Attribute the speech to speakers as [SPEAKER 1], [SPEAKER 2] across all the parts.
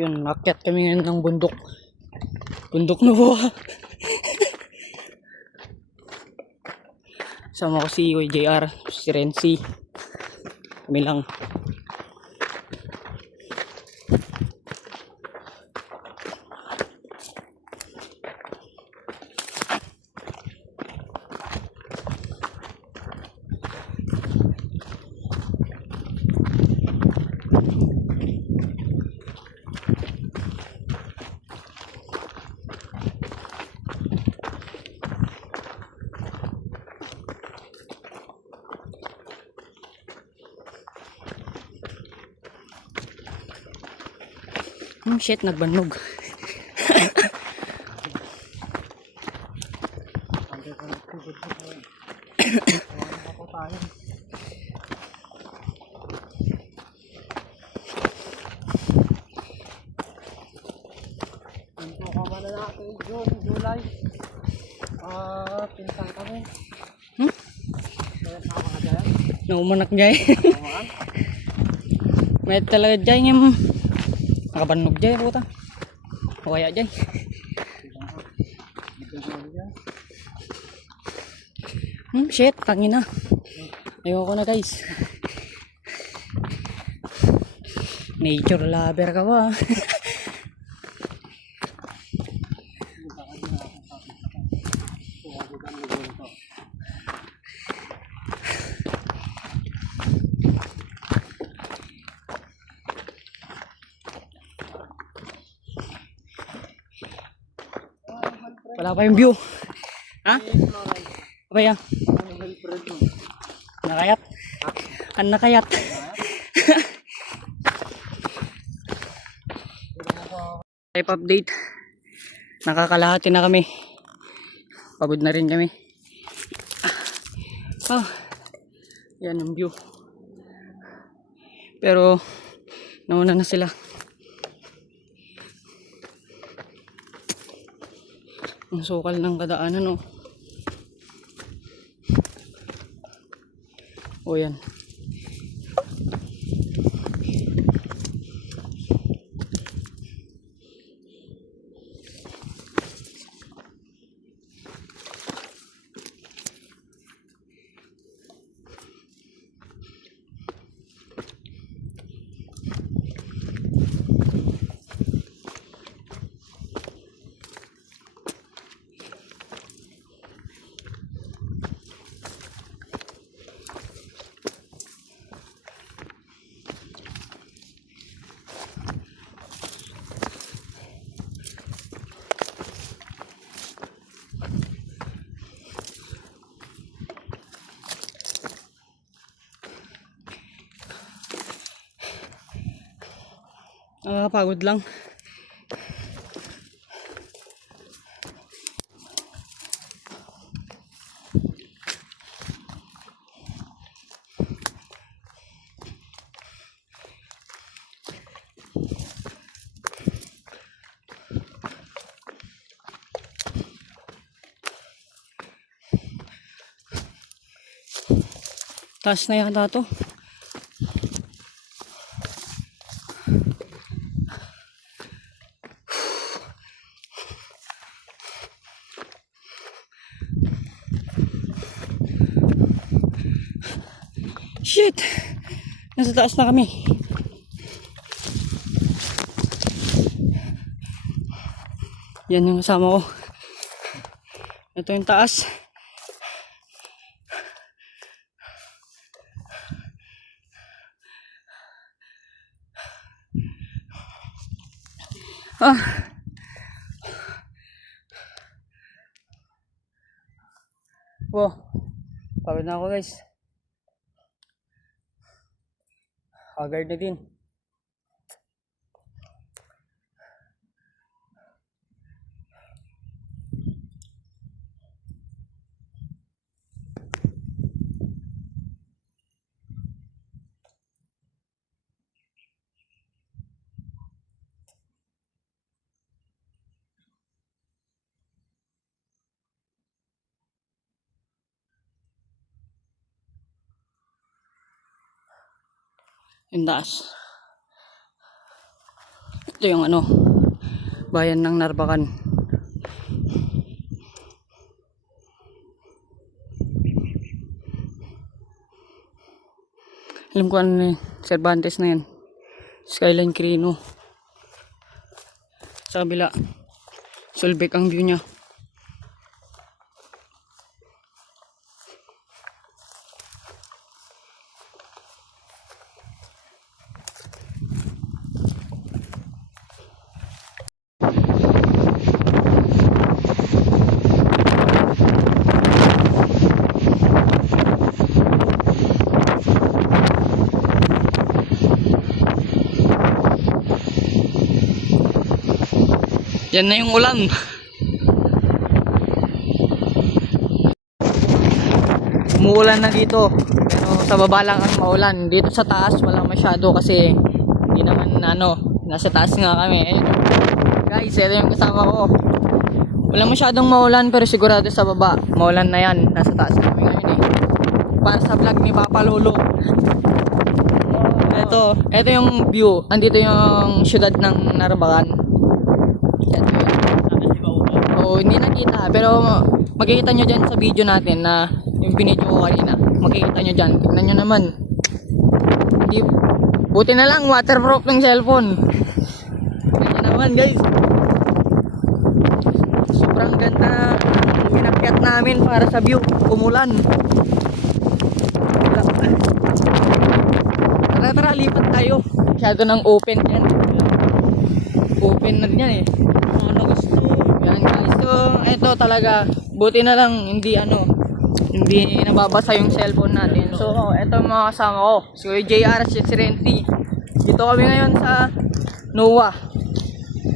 [SPEAKER 1] Yun, nakyat kami ngayon ng bundok. Bundok na buha. Sama ko si JR, si Renzi. Kami lang. Hmm, shit, nagbanog.
[SPEAKER 2] June, July. Ah, pinsan kami.
[SPEAKER 1] Hmm? Naumanak jay.
[SPEAKER 2] Tamaan.
[SPEAKER 1] May talaga jay ngayon. Nakabanog jay, puta. O kaya jay. Hmm, shit, tangina. Ayoko na guys. Nature lover ka ba? Wala pa yung view. Ha? Apa ya? Nakayat? Kan nakayat? Type update. Nakakalahati na kami. Pagod na rin kami. Ah. Yan ang view. Pero nauna na sila. Ang sukal ng kadaanan oh. O yan. Nakakapagod lang. Taas na yata to. Shit! Nasa taas na kami. Yan yung kasama ko. Ito yung taas. Ah. Wow. Pagod na ako guys. Haggard na Yung taas. Ito yung ano, bayan ng Narbacan. Alam ko ano na Cervantes na yan. Skyline Crino. Sa kabila, Sulbec ang view niya. Yan na yung ulan. Umuulan na dito. Pero sa baba lang ang maulan. Dito sa taas wala masyado kasi hindi naman ano, nasa taas nga kami. Ayun. Guys, ito yung kasama ko. Wala masyadong maulan pero sigurado sa baba. Maulan na yan. Nasa taas kami ngayon eh. Para sa vlog ni Papa Lolo. Ito, ito yung view. Andito yung syudad ng Narabacan. Hindi nakita. Pero makikita nyo dyan sa video natin na yung binidyo ko kanina. Makikita nyo dyan. Tignan nyo naman. Hindi, buti na lang waterproof ng cellphone. Ganyan naman guys. Sobrang ganda pinakyat namin para sa view. Umulan. Tara tara, lipat tayo. Masyado ng open yan. Open na yan eh. Ano gusto? Yan guys. So, ito talaga. Buti na lang hindi ano, hindi nababasa yung cellphone natin. So, ito ang mga kasama ko. Si JR, si Sirenti. Dito kami ngayon sa NOAA.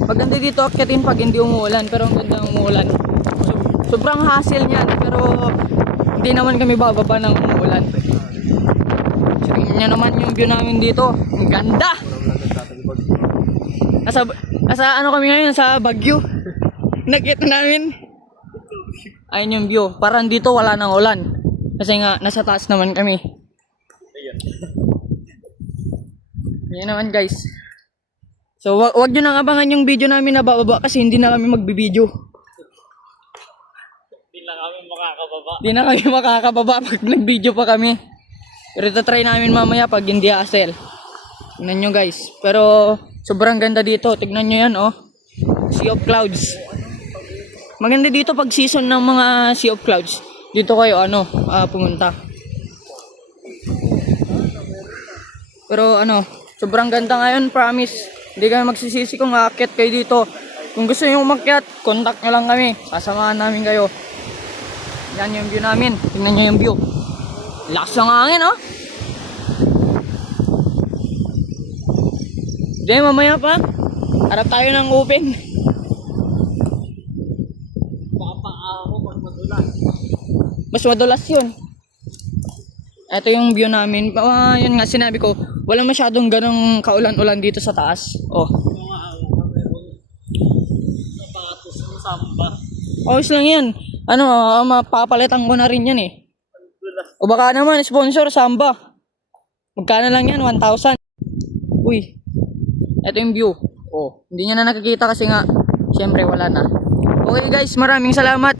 [SPEAKER 1] Maganda dito akyatin pag hindi umuulan, pero ang ganda ng umuulan. So, sobrang hassle niyan, pero hindi naman kami bababa ng umuulan. Tingnan niyo naman yung view namin dito. Ang ganda! Nasa, nasa ano kami ngayon? Nasa Baguio. Nakita namin. Ayun yung view. Parang dito wala nang ulan. Kasi nga, nasa taas naman kami. Yan naman guys. So, wag, wag nyo nang abangan yung video namin na bababa kasi hindi na kami magbibideo.
[SPEAKER 2] Hindi lang kami makakababa.
[SPEAKER 1] Hindi na kami makakababa pag nag-video pa kami. Pero ito try namin mamaya pag hindi hassle. Tignan nyo guys. Pero sobrang ganda dito. Tignan nyo yan oh. Sea of Clouds. Maganda dito pag season ng mga Sea of Clouds. Dito kayo ano, ah, pumunta. Pero ano, sobrang ganda ngayon, promise. Hindi kayo magsisisi kung aakyat kayo dito. Kung gusto nyo umakyat, contact nyo lang kami. Sasamahan namin kayo. Yan yung view namin. Tingnan nyo yung view. Lakas ng hangin, oh. Diyan, mamaya pa. Harap tayo ng open.
[SPEAKER 2] Papaako pag madulas.
[SPEAKER 1] Mas madulas yun. Ito yung view namin. Ah, yun nga, sinabi ko, walang masyadong ganong kaulan-ulan dito sa taas. Oh.
[SPEAKER 2] Sapatos samba.
[SPEAKER 1] Ayos lang yan. Ano, ah, mapapalitan ko na rin yan eh. O baka naman, sponsor, Samba. Magkano lang yan? 1,000. Uy. Ito yung view. Oh, hindi niya na nakikita kasi nga, syempre wala na. Okay guys, maraming salamat.